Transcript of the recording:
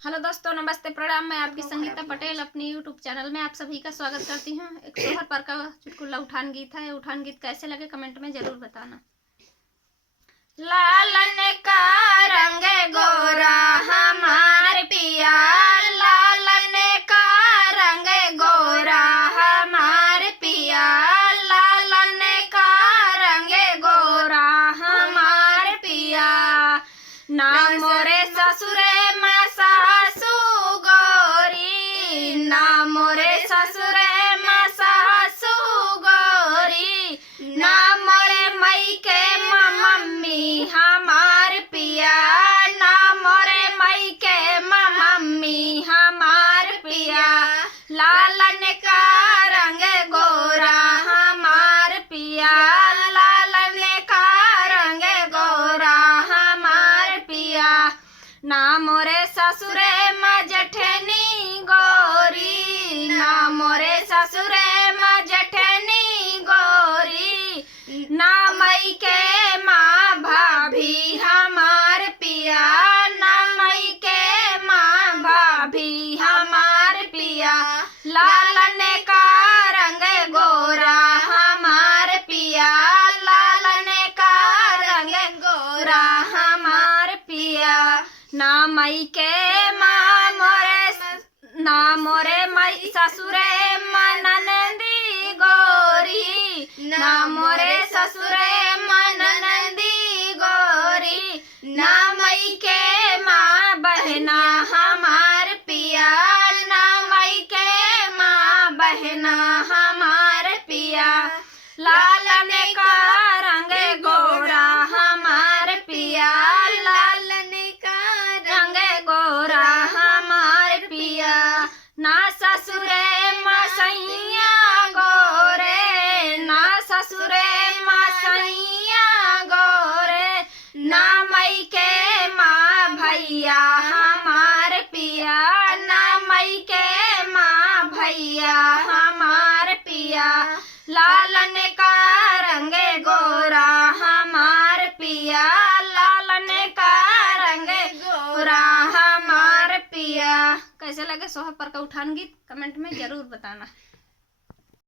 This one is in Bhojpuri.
हेलो दोस्तों, नमस्ते, प्रणाम। मैं आपकी संगीता पटेल अपनी यूट्यूब चैनल में आप सभी का स्वागत करती हूँ। एक सोहर पर का चुटकुला उठान गीत है। उठान गीत कैसे लगे कमेंट में जरूर बताना। लालन का रंग गोरा हमार पिया, लालन का रंग गोरा हमार पिया, लालन का रंग गोरा हमार पिया। ना मोरे ससुरे में सासू गोरी, ना मोरे ससुरे में सासू गोरी, ना मोरे मई के मम्मी हमार पिया, ना मोरे मई के मम्मी हमार पिया। लालन का रंग गोरा हमार पिया, लालन का रंग गोरा हमार पिया। ना मोरे ससुरे में जठनी गोरी, ना मोरे ससुरे में जठनी गोरी, ना मई के माँ भाभी हमार पिया, ना मई के माँ भाभी हमार पिया। लालन का रंग गोरा हमार पिया, लालन का रंग गोरा हमार पिया। ना मई के माँ मोरे, ना मोरे मई ससुरे मननदी गोरी, ना मोरे ससुरे मननदी गोरी, ना मई के माँ बहना हमार पिया, ना मई के माँ बहना हमार पिया। लालन का रंग गोरा हमार पिया, लालन का रंग गोरा हमार पिया। ना ससुरे मसैया गोरे, ना ससुरे मसैया गोरे, ना मई के माँ भैया हमार पिया, ना मई के माँ भैया हमार पिया। लालन का रंग गोरा हमार पिया, लालन का रंग गोरा हमार पिया। कैसे लगे सोहर पर का उठान गीत कमेंट में जरूर बताना।